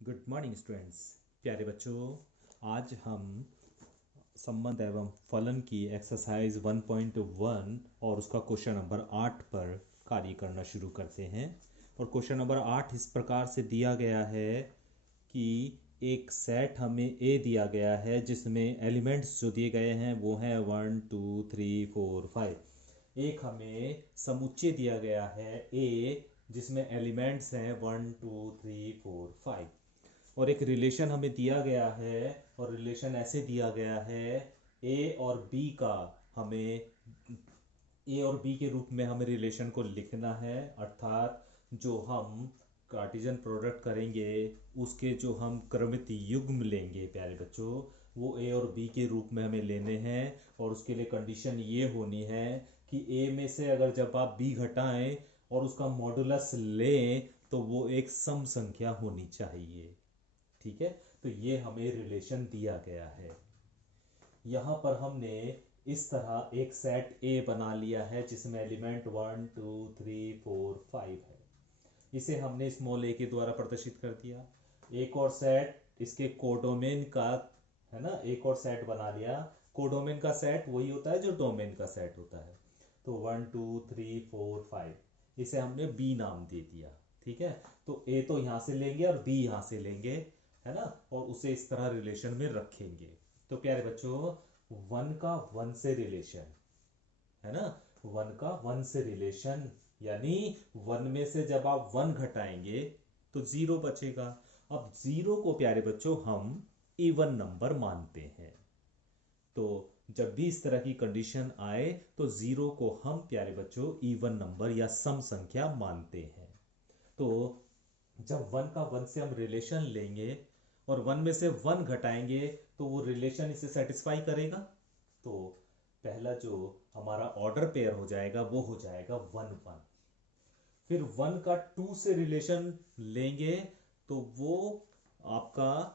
Good morning students. प्यारे बच्चों, आज हम संबंध एवं फलन की एक्सरसाइज 1.1 और उसका क्वेश्चन नंबर 8 पर कार्य करना शुरू करते हैं। और क्वेश्चन नंबर 8 इस प्रकार से दिया गया है कि एक सेट हमें ए दिया गया है जिसमें एलिमेंट्स जो दिए गए हैं वो हैं 1 2 3 4 5। एक हमें समुच्चय दिया गया है ए जिसमें एलिमेंट्स हैं 1 2 3 4 5। और एक रिलेशन हमें दिया गया है और रिलेशन ऐसे दिया गया है ए और बी का। हमें ए और बी के रूप में हमें रिलेशन को लिखना है, अर्थात जो हम कार्टेशियन प्रोडक्ट करेंगे उसके जो हम क्रमित युग्म लेंगे प्यारे बच्चों, वो ए और बी के रूप में हमें लेने हैं। और उसके लिए कंडीशन ये होनी है कि ए में से अगर जब आप बी घटाएं और उसका मॉडुलस लें तो वो एक सम संख्या होनी चाहिए। ठीक है, तो ये हमें रिलेशन दिया गया है। यहाँ पर हमने इस तरह एक सेट ए बना लिया है जिसमें एलिमेंट 1 2 3 4 5 है। इसे हमने स्मॉल ए के द्वारा प्रदर्शित कर दिया। एक और सेट इसके कोडोमेन का है ना, एक और सेट बना लिया। कोडोमेन का सेट वही होता है जो डोमेन का सेट होता है। तो 1 2 3 4 5 इसे हमने बी नाम दे दिया। ठीक है, तो ए तो यहां से लेंगे और बी यहां से लेंगे, है ना, और उसे इस तरह रिलेशन में रखेंगे। तो प्यारे बच्चों, वन का वन से रिलेशन, है ना, वन का वन से रिलेशन, यानी वन में से जब आप वन घटाएंगे तो जीरो बचेगा। अब जीरो को प्यारे बच्चों हम इवन नंबर मानते हैं। तो जब भी इस तरह की कंडीशन आए तो जीरो को हम प्यारे बच्चों इवन नंबर या सम संख्या मानते हैं। तो जब वन का वन से हम रिलेशन लेंगे और वन में से वन घटाएंगे तो वो रिलेशन इसे सेटिस्फाई करेगा। तो पहला जो हमारा ऑर्डर पेयर हो जाएगा वो हो जाएगा 1 1। फिर वन का टू से रिलेशन लेंगे तो वो आपका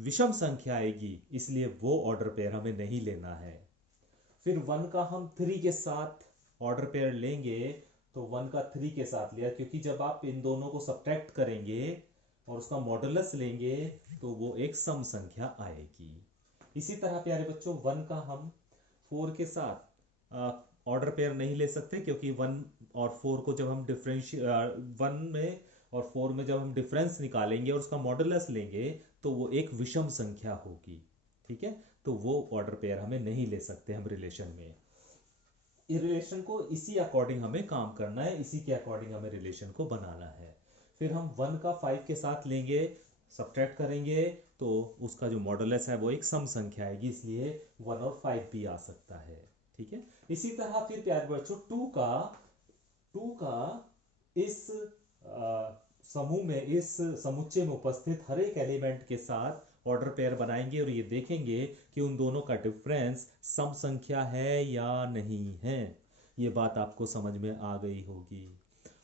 विषम संख्या आएगी, इसलिए वो ऑर्डर पेयर हमें नहीं लेना है। फिर वन का हम थ्री के साथ ऑर्डर पेयर लेंगे तो वन का थ्री के साथ लिया, क्योंकि जब आप इन दोनों को सब्ट्रैक्ट करेंगे और उसका मॉडुलस लेंगे तो वो एक सम संख्या आएगी। इसी तरह प्यारे बच्चों, वन का हम फोर के साथ ऑर्डर पेयर नहीं ले सकते, क्योंकि वन और फोर को जब हम वन में और फोर में जब हम डिफरेंस निकालेंगे और उसका मॉडुलस लेंगे तो वो एक विषम संख्या होगी। ठीक है, तो वो ऑर्डर पेयर हमें नहीं ले सकते हम रिलेशन में। रिलेशन को इसी अकॉर्डिंग हमें काम करना है, इसी के अकॉर्डिंग हमें रिलेशन को बनाना है। फिर हम वन का फाइव के साथ लेंगे, सब्ट्रैक्ट करेंगे तो उसका जो मॉडुलस है वो एक सम संख्या आएगी, इसलिए वन और फाइव भी आ सकता है। ठीक है, इसी तरह फिर प्यारे बच्चों टू का इस समूह में, इस समुच्चय में उपस्थित हर एक एलिमेंट के साथ ऑर्डर पेयर बनाएंगे और ये देखेंगे कि उन दोनों का डिफरेंस सम संख्या है या नहीं है। ये बात आपको समझ में आ गई होगी।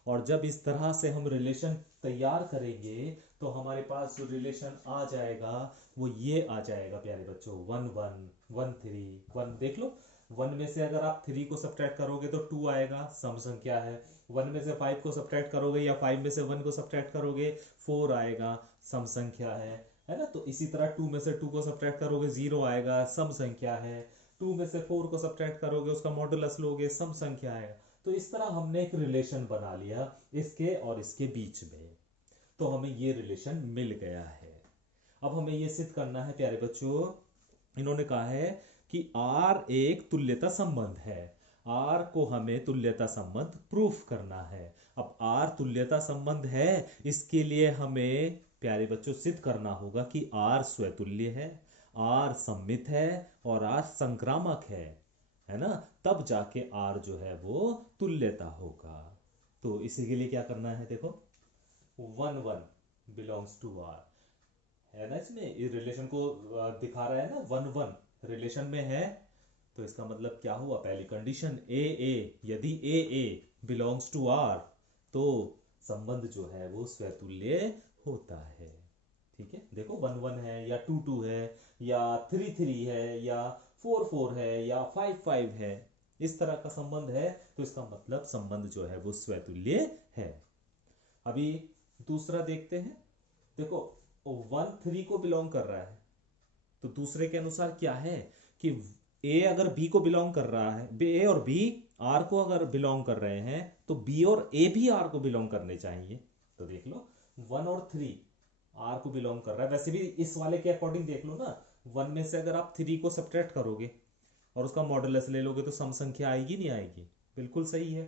और जब इस तरह से हम रिलेशन तैयार करेंगे तो हमारे पास जो रिलेशन आ जाएगा वो ये आ जाएगा प्यारे बच्चों, 1 1 1 3 1। देख लो, वन में से अगर आप थ्री को सब्ट्रैक्ट करोगे तो टू आएगा, सम संख्या है। वन में से फाइव को सब्ट्रैक्ट करोगे या फाइव में से वन को सब्ट्रैक्ट करोगे फोर आएगा, सम संख्या है ना। तो इसी तरह टू में से टू को सब्ट्रैक्ट करोगे जीरो आएगा, सम संख्या है। टू में से फोर को सब्ट्रैक्ट करोगे उसका मॉडुलस लोगे, सम संख्या आएगा। तो इस तरह हमने एक रिलेशन बना लिया इसके और इसके बीच में, तो हमें ये रिलेशन मिल गया है। अब हमें ये सिद्ध करना है प्यारे बच्चों, इन्होंने कहा है कि आर एक तुल्यता संबंध है। आर को हमें तुल्यता संबंध प्रूफ करना है। अब आर तुल्यता संबंध है, इसके लिए हमें प्यारे बच्चों सिद्ध करना होगा कि आर स्वतुल्य है, आर सममित है और आर संक्रामक है ना। तब जाके आर जो है वो तुल्यता होगा। तो इसी के लिए क्या करना है, देखो 1 1 बिलोंग्स टू आर, है ना, इसमें इस रिलेशन को दिखा रहा है ना, 1 1 रिलेशन में है। तो इसका मतलब क्या हुआ, पहली कंडीशन ए, यदि ए बिलोंग्स टू आर तो संबंध जो है वो स्वतुल्य होता है। ठीक है, देखो 1 1 है या 2 2 है या 3 3 है या 4 4 है या 5 5 है, इस तरह का संबंध है तो इसका मतलब संबंध जो है वो स्वतुल्य है। अभी दूसरा देखते हैं। देखो 1 3 को बिलोंग कर रहा है, तो दूसरे के अनुसार क्या है कि ए अगर बी को बिलोंग कर रहा है, ए और बी आर को अगर बिलोंग कर रहे हैं, तो बी और ए भी आर को बिलोंग करने चाहिए। तो देख लो 1 और 3 आर को बिलोंग कर रहा है। वैसे भी इस वाले के अकॉर्डिंग देख लो ना, 1 में से अगर आप 3 को सब्ट्रैक्ट करोगे और उसका मॉडुलस ले लोगे तो सम संख्या आएगी नहीं आएगी? बिल्कुल सही है।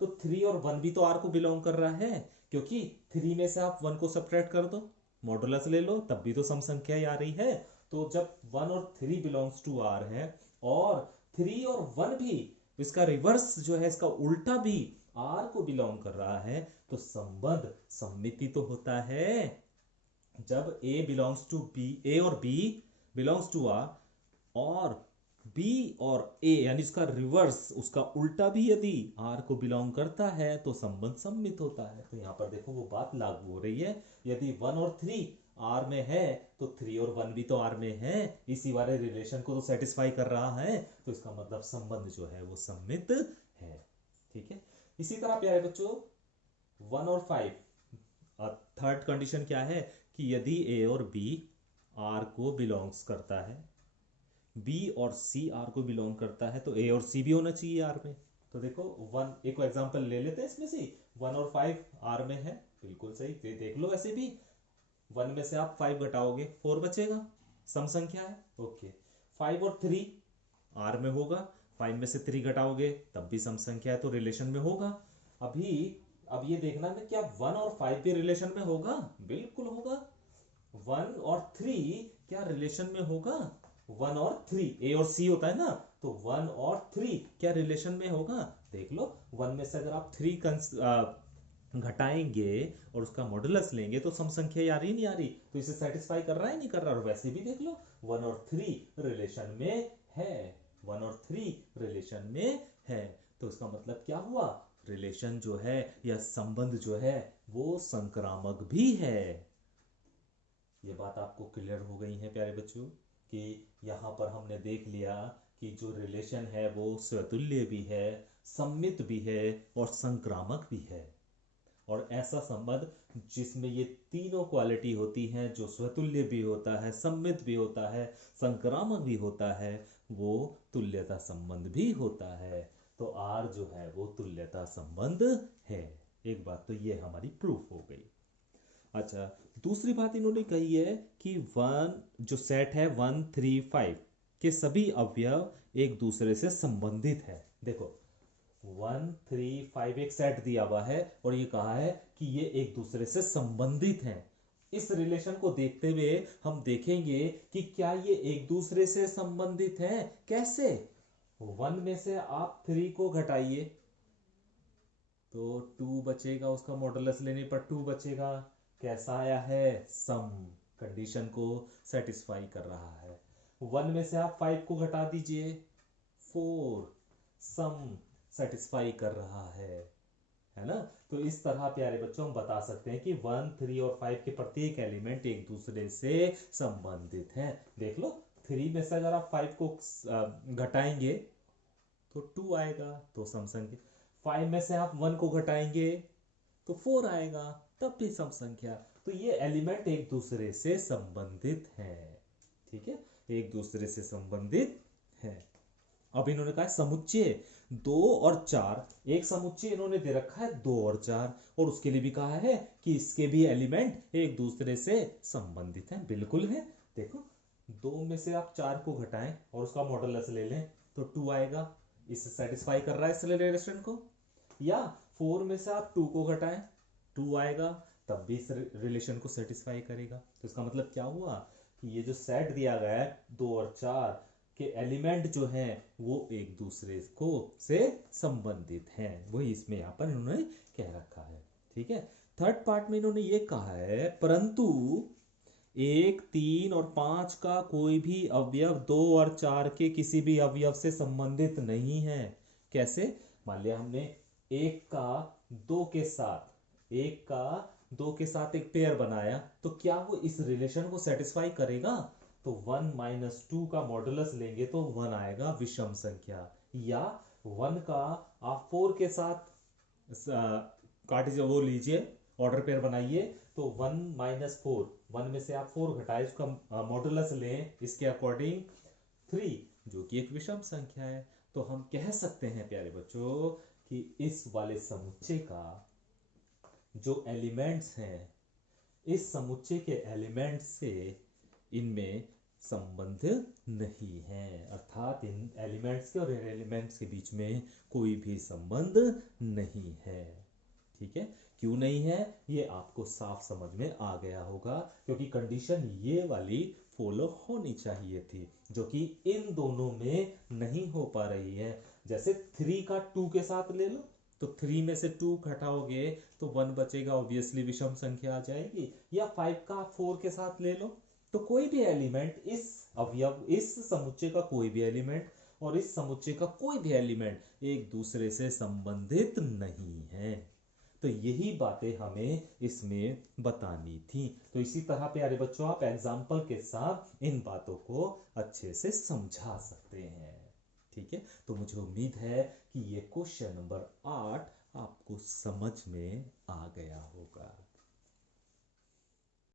तो 3 और 1 भी तो आर को बिलोंग कर रहा है, क्योंकि 3 में से आप 1 को सब्ट्रैक्ट कर दो, मॉडुलस ले लो, तब भी तो सम संख्या ही आ रही है। तो जब 1 और 3 बिलोंग्स टू आर है और 3 और 1 भी इसका रिवर्स जो है, इसका उल्टा भी आर को बिलोंग कर रहा है, तो संबंध सम्मिति तो होता है। जब ए बिलोंग्स टू बी, ए और बी बिलोंग्स टू आर और बी और ए यानी इसका रिवर्स, उसका उल्टा भी यदि आर को बिलोंग करता है तो संबंध सम्मित होता है। तो यहां पर देखो वो बात लागू हो रही है। यदि 1 और 3 आर में है तो 3 और 1 भी तो आर में है, इसी वाले रिलेशन को तो सेटिस्फाई कर रहा है, तो इसका मतलब संबंध जो है वो सम्मित है। ठीक है। इसी तरह प्यारे बच्चों 1 और 5 थर्ड कंडीशन क्या है कि यदि ए और बी आर को बिलोंग्स करता है, बी और सी आर को बिलोंग करता है, तो ए और सी भी होना चाहिए आर में। तो देखो 1, एक एग्जांपल ले लेते हैं इसमें से, 1 और 5 आर में है, बिल्कुल सही। तो देख लो ऐसे भी 1 में से आप 5 घटाओगे 4 बचेगा, सम संख्या है। ओके। 5 और 3 आर में होगा, 5 में से 3 घटाओगे तब भी सम संख्या है, तो रिलेशन में होगा। अभी अब ये देखना है क्या 1 और 5 भी रिलेशन में होगा? बिल्कुल होगा। 1 और 3 क्या रिलेशन में होगा? 1 और 3 ए और सी होता है ना, तो 1 और 3 क्या रिलेशन में होगा? देख लो 1 में से अगर आप 3 घटाएंगे और उसका मॉडुलस लेंगे तो सम संख्या आ रही नहीं आ रही? तो इसे सेटिस्फाई कर रहा है नहीं कर रहा? और वैसे भी देख लो 1 और 3 रिलेशन में है, 1 और 3 रिलेशन में है, तो इसका मतलब क्या हुआ? रिलेशन जो है या संबंध जो है वो संक्रामक भी है। ये बात आपको क्लियर हो गई है प्यारे बच्चों कि यहाँ पर हमने देख लिया कि जो रिलेशन है वो स्वतुल्य भी है, सम्मित भी है और संक्रामक भी है। और ऐसा संबंध जिसमें ये तीनों क्वालिटी होती हैं, जो स्वतुल्य भी होता है, सम्मित भी होता है, संक्रामक भी होता है, वो तुल्यता संबंध भी होता है। तो आर जो है वो तुल्यता संबंध है। एक बात तो ये हमारी प्रूफ हो गई। अच्छा, दूसरी बात इन्होंने कही है कि वन जो सेट है 1 3 5 के सभी अवयव एक दूसरे से संबंधित है। देखो 1 3 5 एक सेट दिया हुआ है और ये कहा है कि ये एक दूसरे से संबंधित हैं। इस रिलेशन को देखते हुए हम देखेंगे कि क्या ये एक दूसरे से संबंधित हैं। कैसे? 1 में से आप 3 को घटाइए तो 2 बचेगा, उसका मॉडुलस लेने पर 2 बचेगा। कैसा आया है? सम, कंडीशन को सेटिस्फाई कर रहा है। 1 में से आप 5 को घटा दीजिए, 4, सम सेटिस्फाई कर रहा है ना? तो इस तरह प्यारे बच्चों हम बता सकते हैं कि 1 3 और 5 के प्रत्येक एलिमेंट एक दूसरे से संबंधित हैं। देख लो 3 में से अगर आप 5 को घटाएंगे तो 2 आएगा, तो सम संख्या। 5 में से आप 1 को घटाएंगे तो 4 आएगा, तब भी सम संख्या। तो ये एलिमेंट एक दूसरे से संबंधित हैं। ठीक है, एक दूसरे से संबंधित है। अब इन्होंने कहा समुच्चय 2 और 4, एक समुच्चय इन्होंने दे रखा है 2 और 4, और उसके लिए भी कहा है कि इसके भी एलिमेंट एक दूसरे से संबंधित हैं। बिल्कुल है। देखो 2 में से आप 4 को घटाएं और उसका मॉडुलस ले लें तो 2 आएगा, इससे सेटिस्फाई कर रहा है इस रिलेशन को। या 4 में से आप 2 को घटाएं, 2 आएगा, तब भी इस रिलेशन को सेटिस्फाई करेगा। तो इसका मतलब क्या हुआ कि ये जो सेट दिया गया है 2 और 4 के एलिमेंट जो हैं वो एक दूसरे को से संबंधित हैं। वही इसमें यहाँ पर इन्होंने कह रखा है। ठीक है। थर्ड पार्ट में इन्होंने ये कहा है परंतु 1 3 और 5 का कोई भी अवयव 2 और 4 के किसी भी अवयव से संबंधित नहीं है। कैसे? मान लिया हमने 1 का 2 के साथ एक पेयर बनाया, तो क्या वो इस रिलेशन को सेटिस्फाई करेगा? तो 1 - 2 का मॉडुलस लेंगे तो 1 आएगा, विषम संख्या। या 1 का आप 4 के साथ काट वो लीजिए ऑर्डर पेयर बनाइए तो 1 - 4, 1 में से आप 4 घटाए, उसका मॉडुलस लें इसके अकॉर्डिंग 3, जो कि एक विषम संख्या है। तो हम कह सकते हैं प्यारे बच्चों कि इस वाले समुच्चय का जो एलिमेंट्स हैं, इस समुच्चय के एलिमेंट्स से इनमें संबंध नहीं है, अर्थात इन एलिमेंट्स के और इन एलिमेंट्स के बीच में कोई भी संबंध नहीं है। ठीक है, क्यों नहीं है ये आपको साफ समझ में आ गया होगा, क्योंकि कंडीशन ये वाली फॉलो होनी चाहिए थी जो कि इन दोनों में नहीं हो पा रही है। जैसे 3 का 2 के साथ ले लो, तो 3 में से 2 घटाओगे तो 1 बचेगा, ऑब्वियसली विषम संख्या आ जाएगी। या 5 का 4 के साथ ले लो, तो कोई भी एलिमेंट, इस अवयव, इस समुच्चय का कोई भी एलिमेंट और इस समुच्चय का कोई भी एलिमेंट एक दूसरे से संबंधित नहीं है। तो यही बातें हमें इसमें बतानी थी। तो इसी तरह प्यारे बच्चों आप एग्जाम्पल के साथ इन बातों को अच्छे से समझा सकते हैं। ठीक है, तो मुझे उम्मीद है कि ये क्वेश्चन नंबर 8 आपको समझ में आ गया होगा।